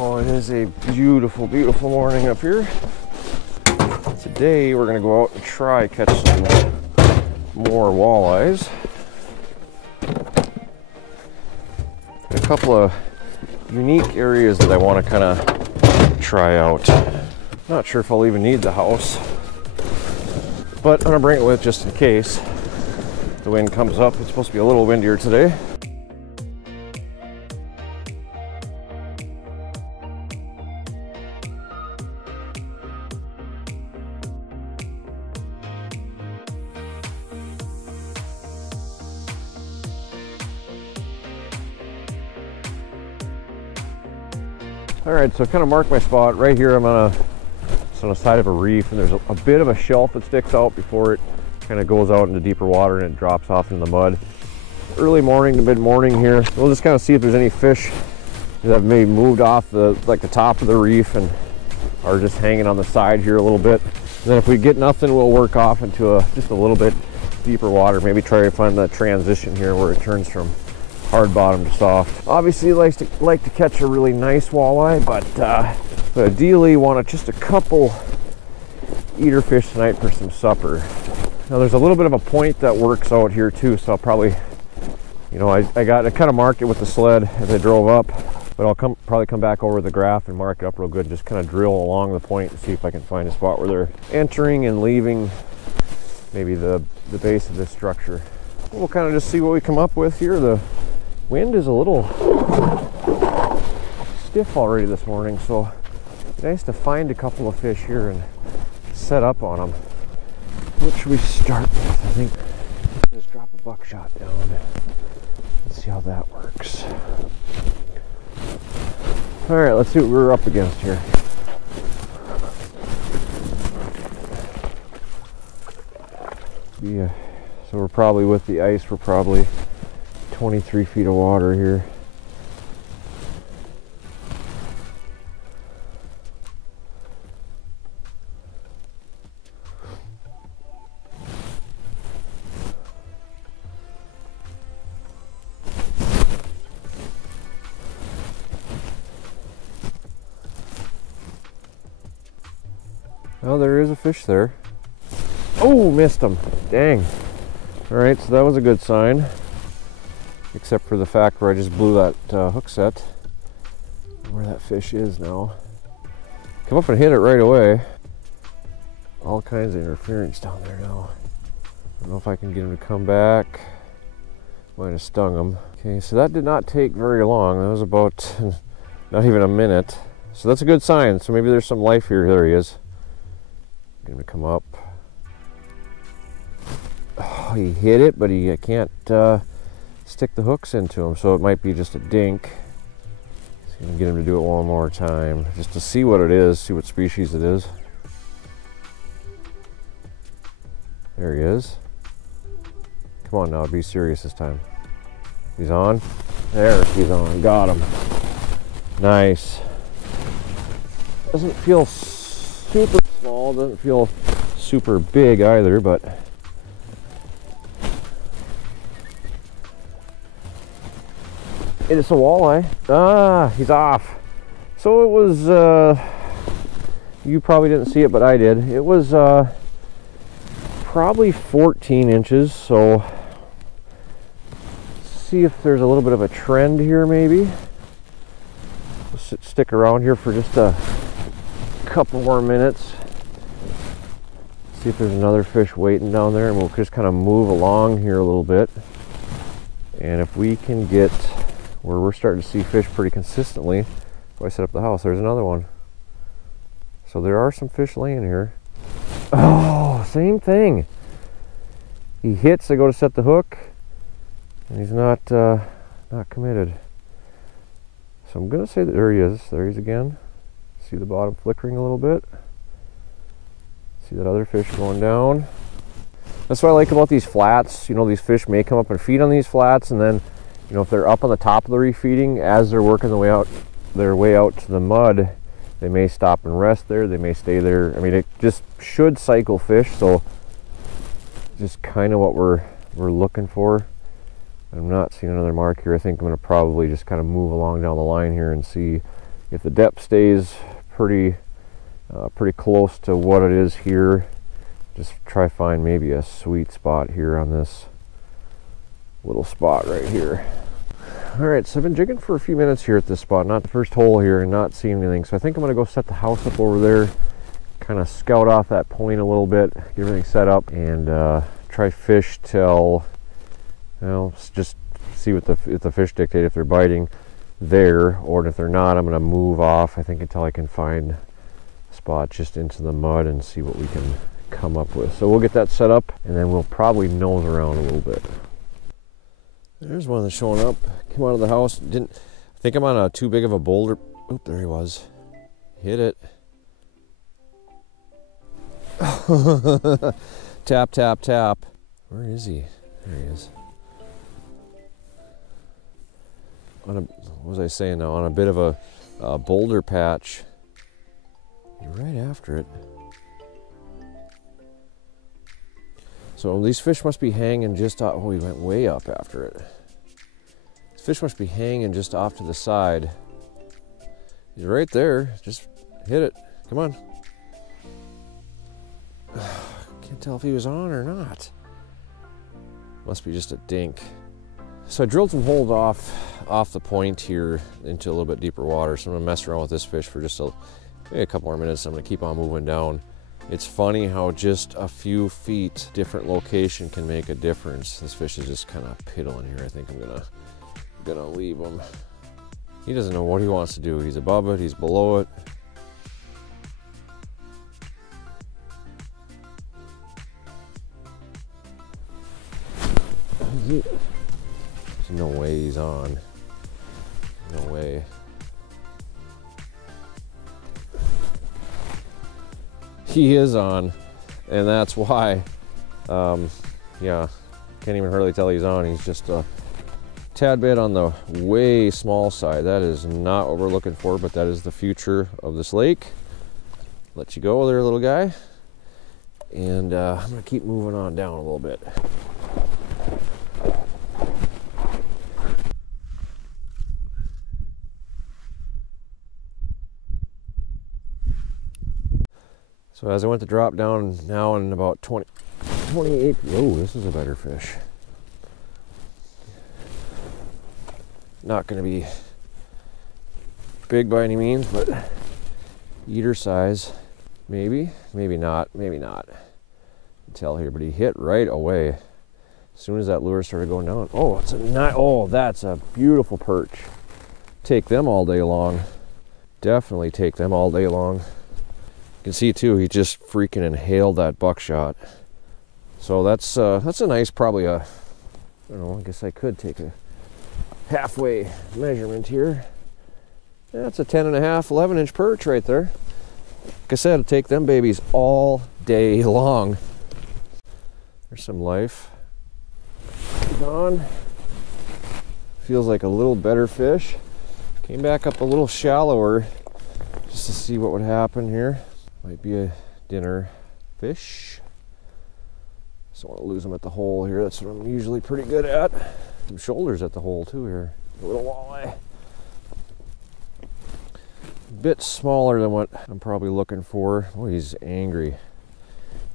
Oh, it is a beautiful, beautiful morning up here. Today we're going to go out and try catch some more walleyes. A couple of unique areas that I want to kind of try out. Not sure if I'll even need the house, but I'm going to bring it with just in case the wind comes up. It's supposed to be a little windier today. All right, so I kind of marked my spot right here. I'm on the side of a reef, and there's a bit of a shelf that sticks out before it kind of goes out into deeper water and it drops off in the mud. Early morning to mid-morning here. We'll just kind of see if there's any fish that have maybe moved off the top of the reef and are just hanging on the side here a little bit. And then if we get nothing, we'll work off into just a little bit deeper water. Maybe try to find that transition here where it turns from hard bottom to soft. Obviously, like to catch a really nice walleye, but ideally want just a couple eater fish tonight for some supper. Now there's a little bit of a point that works out here too, so I'll probably, I kind of marked it with the sled as I drove up, but I'll probably come back over the graph and mark it up real good and just kind of drill along the point and see if I can find a spot where they're entering and leaving maybe the base of this structure. We'll kind of just see what we come up with here. The wind is a little stiff already this morning, so nice to find a couple of fish here and set up on them. What should we start with? I think just drop a buckshot down and see how that works. All right, let's see what we're up against here. Yeah, so we're probably with the ice, we're probably 23 feet of water here. Oh, there is a fish there. Oh, missed him. Dang. All right, so that was a good sign. Except for the fact where I just blew that hook set. Where that fish is now. Come up and hit it right away. All kinds of interference down there now. I don't know if I can get him to come back. Might have stung him. Okay, so that did not take very long. That was about not even a minute. So that's a good sign. So maybe there's some life here. There he is. Get him to come up. Oh, he hit it, but I can't stick the hooks into him, so it might be just a dink. So I'm gonna get him to do it one more time, just to see what it is, see what species it is. There he is. Come on now, be serious this time. He's on. There, he's on. Got him. Nice. Doesn't feel super small, doesn't feel super big either, but it's a walleye. Ah, he's off. So it was, you probably didn't see it, but I did. It was probably 14 inches, so see if there's a little bit of a trend here maybe. We'll stick around here for just a couple more minutes. See if there's another fish waiting down there, and we'll just kind of move along here a little bit. And if we can get where we're starting to see fish pretty consistently, if I set up the house, there's another one. So there are some fish laying here. Oh, same thing. He hits, I go to set the hook, and he's not committed. So I'm gonna say that there he is. There he is again. See the bottom flickering a little bit. See that other fish going down. That's what I like about these flats. These fish may come up and feed on these flats, and then if they're up on the top of the reef feeding, as they're working their way out to the mud, they may stop and rest there, they may stay there. I mean, it just should cycle fish, so just kind of what we're looking for. I'm not seeing another mark here. I think I'm going to probably just kind of move along down the line here and see, If the depth stays pretty close to what it is here, just try find maybe a sweet spot here on this little spot right here. All right, so I've been jigging for a few minutes here at this spot, not the first hole here, and not seeing anything. So I think I'm gonna go set the house up over there, kind of scout off that point a little bit, get everything set up, and try fish till, you know, just see what if the fish dictate if they're biting there, or if they're not, I'm gonna move off, I think, until I can find a spot just into the mud and see what we can come up with. So we'll get that set up, and then we'll probably nose around a little bit. There's one that's showing up. Came out of the house. I think I'm on a too big of a boulder. Oop, there he was. Hit it. Tap, tap, tap. Where is he? There he is. On a, what was I saying now? On a bit of a boulder patch. You're right after it. So these fish must be hanging just off. Oh, he went way up after it. These fish must be hanging just off to the side. He's right there. Just hit it. Come on. Can't tell if he was on or not. Must be just a dink. So I drilled some holes off the point here into a little bit deeper water. So I'm gonna mess around with this fish for just maybe a couple more minutes. I'm gonna keep on moving down. It's funny how just a few feet different location can make a difference. This fish is just kind of piddling here. I think I'm gonna leave him. He doesn't know what he wants to do. He's above it, he's below it. There's no way he's on. No way. He is on, and that's why, yeah, can't even hardly tell he's on. He's just a tad bit on the way small side. That is not what we're looking for, but that is the future of this lake. Let you go there, little guy. And I'm gonna keep moving on down a little bit. So as I went to drop down now in about 28, whoa, this is a better fish. Not gonna be big by any means, but eater size, maybe, maybe not, maybe not. Tell here, but he hit right away. As soon as that lure started going down. Oh, it's a nice, oh, that's a beautiful perch. Take them all day long. Definitely take them all day long. You can see too, he just freaking inhaled that buckshot. So that's a nice, probably I don't know, I guess I could take a halfway measurement here. That's a 10.5, 11-inch perch right there. Like I said, I'll take them babies all day long. There's some life. Gone. Feels like a little better fish. Came back up a little shallower just to see what would happen here. Might be a dinner fish. Just don't want to lose them at the hole here. That's what I'm usually pretty good at. Some shoulders at the hole too here. A little walleye. A bit smaller than what I'm probably looking for. Oh, he's angry.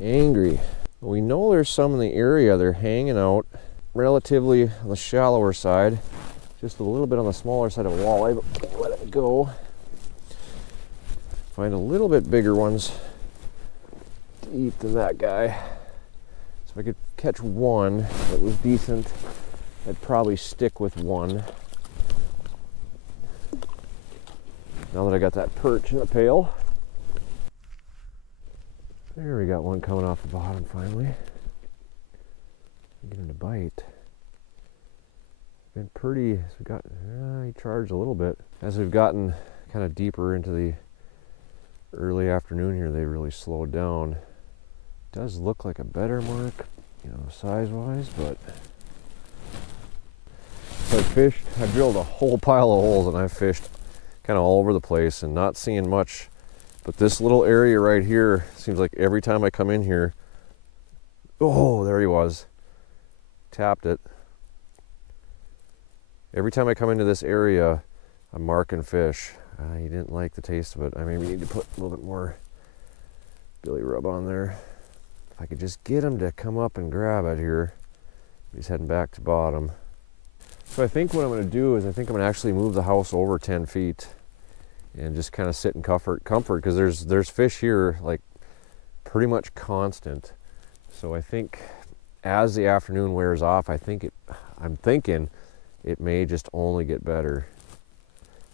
Angry. We know there's some in the area. They're hanging out relatively on the shallower side. Just a little bit on the smaller side of walleye, but let it go. Find a little bit bigger ones to eat than that guy. So if I could catch one that was decent, I'd probably stick with one. Now that I got that perch in the pail. There, we got one coming off the bottom finally. Get him to bite. Been pretty, we got, he charged a little bit. As we've gotten kind of deeper into the early afternoon here, they really slowed down. Does look like a better mark, you know, size-wise, but so I've drilled a whole pile of holes, and I've fished kind of all over the place and not seeing much. But this little area right here seems like every time I come in here, oh, there he was. Tapped it. Every time I come into this area, I'm marking fish. He didn't like the taste of it. I maybe need to put a little bit more billy rub on there. If I could just get him to come up and grab it here. He's heading back to bottom. So I think what I'm going to do is I think I'm going to actually move the house over 10 feet and just kind of sit in comfort because there's fish here like pretty much constant. So I think as the afternoon wears off, I'm thinking it may just only get better.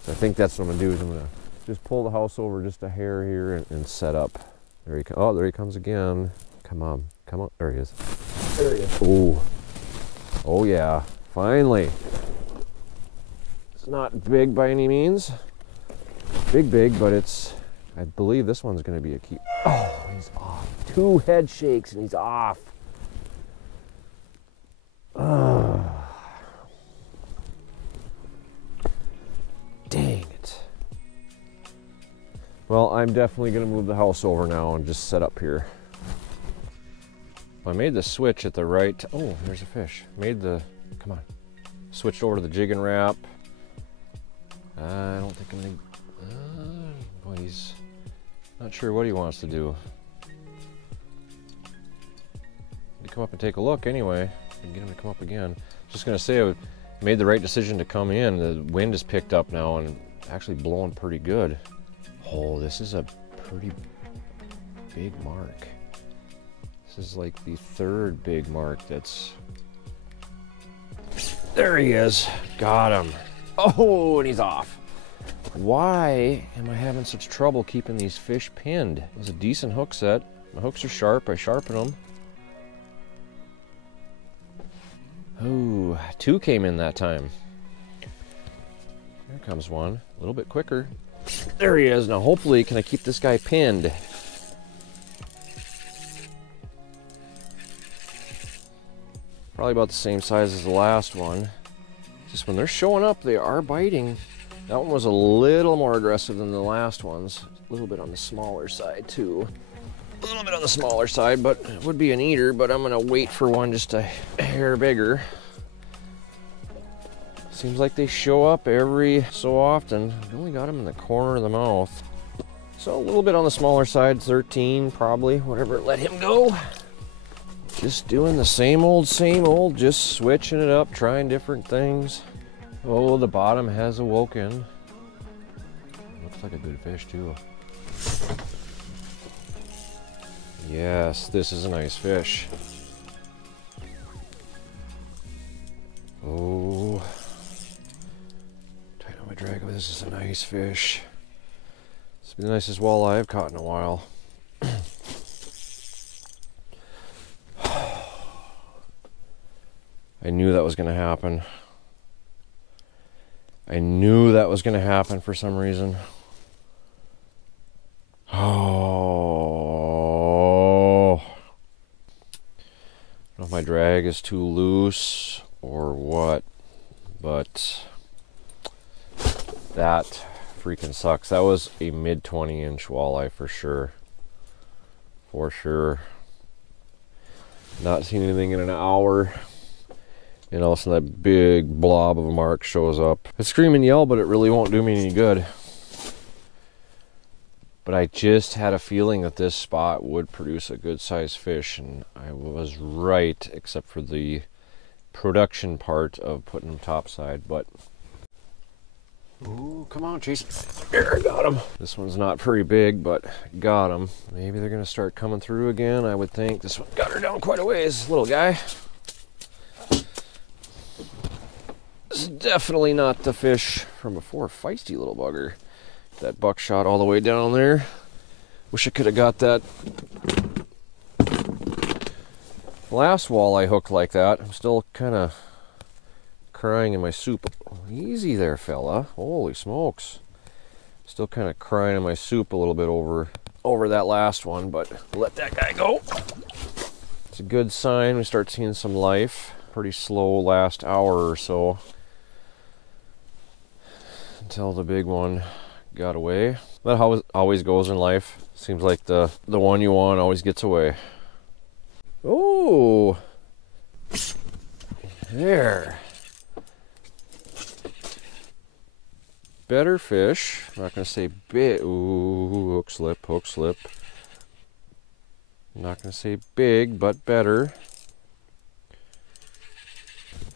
So I think that's what I'm going to do is I'm going to just pull the house over just a hair here and set up. There he comes. Oh, there he comes again. Come on. Come on. There he is. There he is. Oh. Oh yeah. Finally. It's not big by any means. Big, but I believe this one's going to be a keep. Oh, he's off. 2 head shakes and he's off. Dang it. Well, I'm definitely going to move the house over now and just set up here. I made the switch at the right. Oh, there's a fish. Come on. Switched over to the jig and wrap. I don't think I'm going to. Boy, he's not sure what he wants to do. You come up and take a look anyway and get him to come up again. Just going to say I made the right decision to come in. The wind has picked up now and actually blowing pretty good. Oh, this is a pretty big mark. This is like the 3rd big mark that's... There he is. Got him. Oh, and he's off. Why am I having such trouble keeping these fish pinned? It was a decent hook set. My hooks are sharp. I sharpen them. Oh, 2 came in that time. Here comes one. A little bit quicker. There he is. Now hopefully can I keep this guy pinned? Probably about the same size as the last one. Just when they're showing up, they are biting. That one was a little more aggressive than the last ones. A little bit on the smaller side too. A little bit on the smaller side, but it would be an eater, but I'm gonna wait for one just a hair bigger. Seems like they show up every so often. I only got them in the corner of the mouth. So a little bit on the smaller side, 13 probably, whatever, let him go. Just doing the same old, just switching it up, trying different things. Oh, the bottom has awoken. Looks like a good fish too. Yes, this is a nice fish. Oh. Tight on my drag. This is a nice fish. This is the nicest walleye I've caught in a while. I knew that was going to happen. I knew that was going to happen for some reason. Oh. I don't know if my drag is too loose or what, but that freaking sucks. That was a mid 20-inch walleye for sure. For sure. Not seen anything in an hour. And all of a sudden that big blob of a mark shows up. I scream and yell, but it really won't do me any good. But I just had a feeling that this spot would produce a good sized fish, and I was right, except for the production part of putting them topside. But ooh, come on, Jason. There, I got him. This one's not very big, but got him. Maybe they're gonna start coming through again, I would think. This one got her down quite a ways, little guy. This is definitely not the fish from before. Feisty little bugger. That buckshot all the way down there. Wish I could have got that last walleye hooked like that. I'm still kind of crying in my soup. Easy there, fella. Holy smokes. Still kind of crying in my soup a little bit over that last one, but let that guy go. It's a good sign we start seeing some life. Pretty slow last hour or so until the big one got away. That how it always goes in life. Seems like the one you want always gets away. Oh, there. better fish. I'm not going to say big. Ooh, hook slip, hook slip. I'm not going to say big, but better.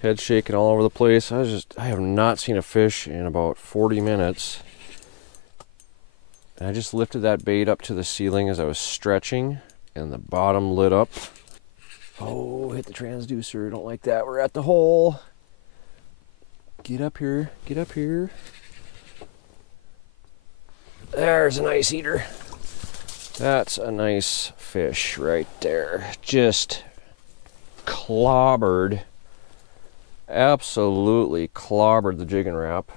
Head shaking all over the place. I have not seen a fish in about 40 minutes. And I just lifted that bait up to the ceiling as I was stretching, and the bottom lit up. Oh, hit the transducer. Don't like that. We're at the hole. Get up here. Get up here. There's a nice eater. That's a nice fish right there. Just clobbered. Absolutely clobbered the jigging Rap.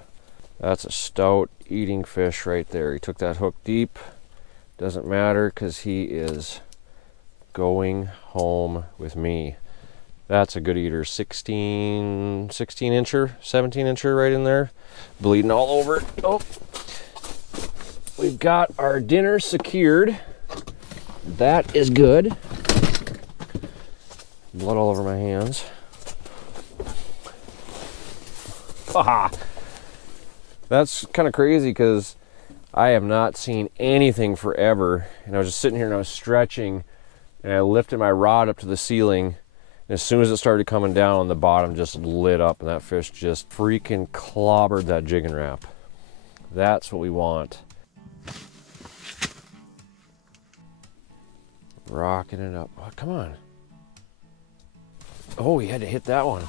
That's a stout eating fish right there. He took that hook deep. Doesn't matter because he is going home with me. That's a good eater. 16 incher, 17 incher right in there. Bleeding all over it. Oh, we've got our dinner secured. That is good. Blood all over my hands. Aha! That's kind of crazy because I have not seen anything forever. And I was just sitting here and I was stretching and I lifted my rod up to the ceiling. And as soon as it started coming down, the bottom just lit up and that fish just freaking clobbered that jigging Rap. That's what we want. Rocking it up. Oh, come on. Oh, he had to hit that one.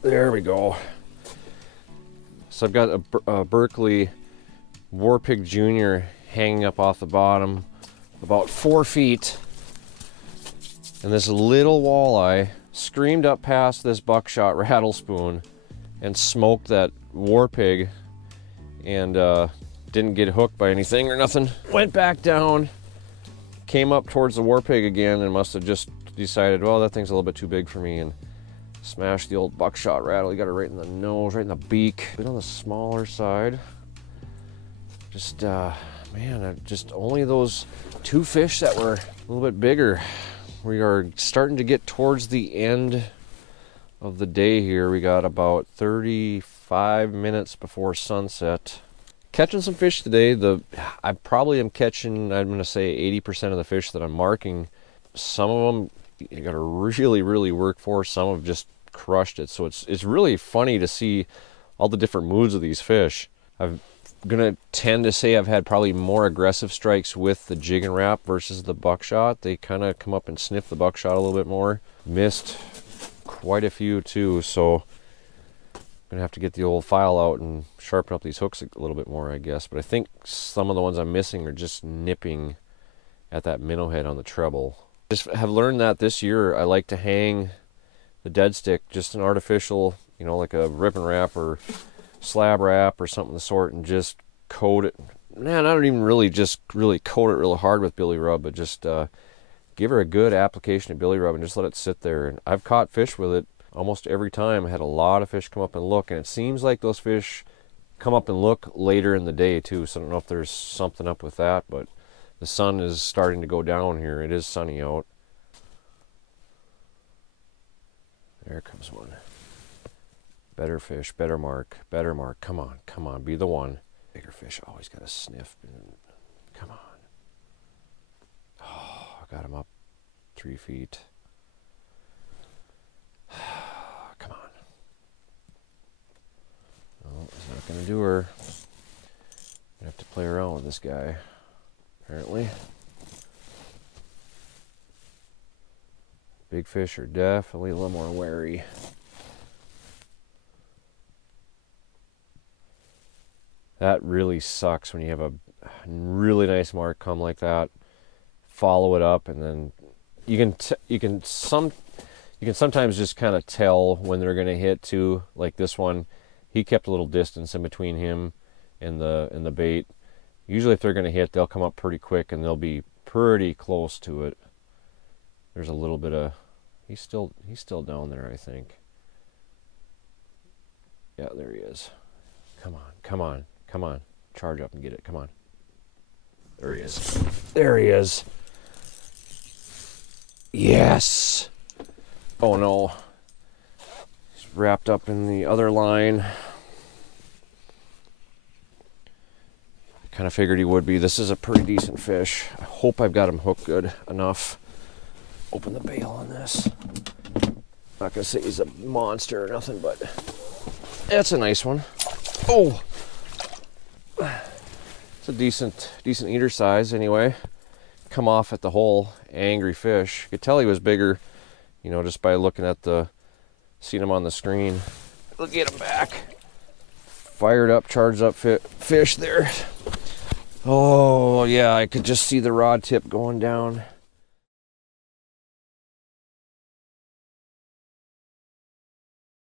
There we go. So I've got a Berkeley War Pig Jr. hanging up off the bottom about 4 feet. And this little walleye screamed up past this buckshot rattle spoon and smoked that War Pig and didn't get hooked by anything or nothing. Went back down, came up towards the War Pig again and must have just decided, well, that thing's a little bit too big for me, and smashed the old buckshot rattle. He got it right in the nose, right in the beak. Bit on the smaller side. Just, man, just only those 2 fish that were a little bit bigger. We are starting to get towards the end of the day here. We got about 35 minutes before sunset. Catching some fish today. I probably am catching, I'm going to say 80% of the fish that I'm marking. Some of them you got to really, really work for. Some have just crushed it. So it's really funny to see all the different moods of these fish. I'm gonna tend to say I've had probably more aggressive strikes with the jigging Rap versus the buckshot. They kind of come up and sniff the buckshot a little bit more. Missed quite a few too, so I'm gonna have to get the old file out and sharpen up these hooks a little bit more, I guess. But I think some of the ones I'm missing are just nipping at that minnow head on the treble. Just have learned that this year I like to hang the dead stick, just an artificial, you know, like a Rip and Wrap or Slab Wrap or something of the sort, and just coat it. Man, I don't even really coat it real hard with Billy Rub, but just give her a good application of Billy Rub and just let it sit there. And I've caught fish with it almost every time. I had a lot of fish come up and look, and it seems like those fish come up and look later in the day too. So I don't know if there's something up with that, but the sun is starting to go down here. It is sunny out. There comes one. Better fish, better mark, better mark. Come on, come on, be the one. Bigger fish always got to sniff. Come on. Oh, I got him up 3 feet. Come on. Oh, it's not going to do her. I have to play around with this guy, apparently. Big fish are definitely a little more wary. That really sucks when you have a really nice mark come like that. Follow it up, and then you can sometimes just kind of tell when they're going to hit too. Like this one, he kept a little distance in between him and the bait. Usually, if they're going to hit, they'll come up pretty quick and they'll be pretty close to it. There's a little bit of he's still down there, I think. Yeah, there he is. Come on, come on, come on. Charge up and get it, come on. There he is. There he is. Yes! Oh no. He's wrapped up in the other line. I kind of figured he would be. This is a pretty decent fish. I hope I've got him hooked good enough. Open the bail on this. Not gonna say he's a monster or nothing, but that's a nice one. Oh! It's a decent eater size anyway. Come off at the hole, angry fish. You could tell he was bigger, you know, just by looking at seeing him on the screen. Look at him back. Fired up, charged up fish there. Oh yeah, I could just see the rod tip going down.